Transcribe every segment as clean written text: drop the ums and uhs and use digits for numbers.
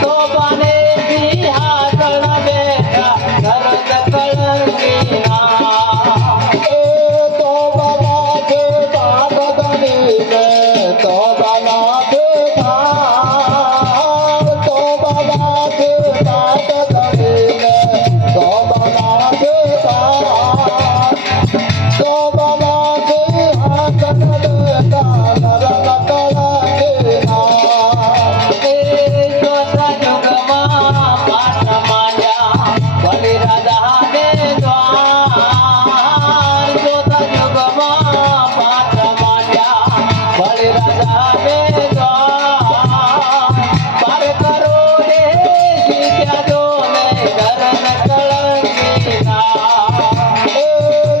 તો બને સિંહાસન બેઠા ધરત કળંગી ના એ તો બાબા કે બાપ ગણી ને તો બાબા કે ભાર તો બાબા કે બાપ ગણી ને તો બાબા કે ભાર તો બાબા કે હાસન બેટા નરક કળંગી ના એ ચોથા યુગમાં પાઠ માંડ્યા બલિરાજા ને દ્વાર ચોથા યુગમાં પાઠ માંડ્યા બલિરાજા ને દ્વાર પાર કરો રે જીત્યા જો ને ધરમ કળંગી ના એ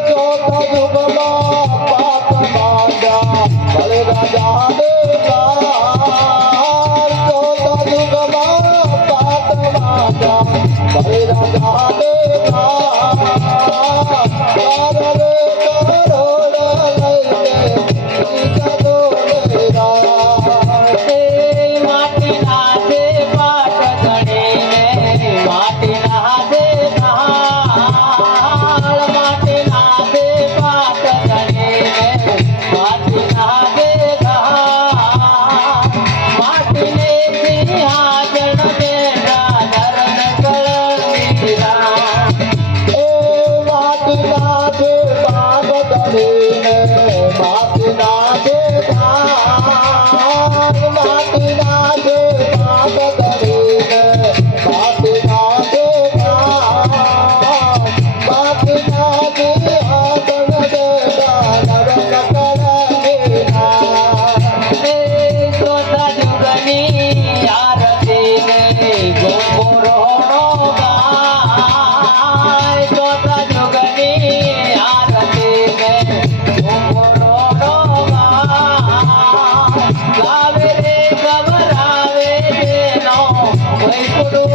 ચોથા યુગમાં પાપ માંડ્યા બલિરાજા ને દ્વાર ચોથા યુગમાં પાપ માંડ્યા બલિરાજા ને દ્વાર રે કરોડ લઈને જીતા દોલેરા એ માટીના દે પાટ ધણીને માટીના દે ઢાળ માટીના દે પાટ ધણીને માટીના દે ઢાળ માટીને સિંહાસન બેઠા ધરન કળંગી ના એ માટીના જે બાપ ગણીને માટીના જે ભાર માટીના જે બાપ ગણીને માટીના જે ભાર માટીના જે હાસન બેટા નરક કળંગી ના એ ચોથા યુગની આરતીને ગોપુરોનો ગાય ચોથા યુગની આરતીને ગોપુરોનો ગાય ગાવે રે ગવરાવે જેનો વૈકુંઠ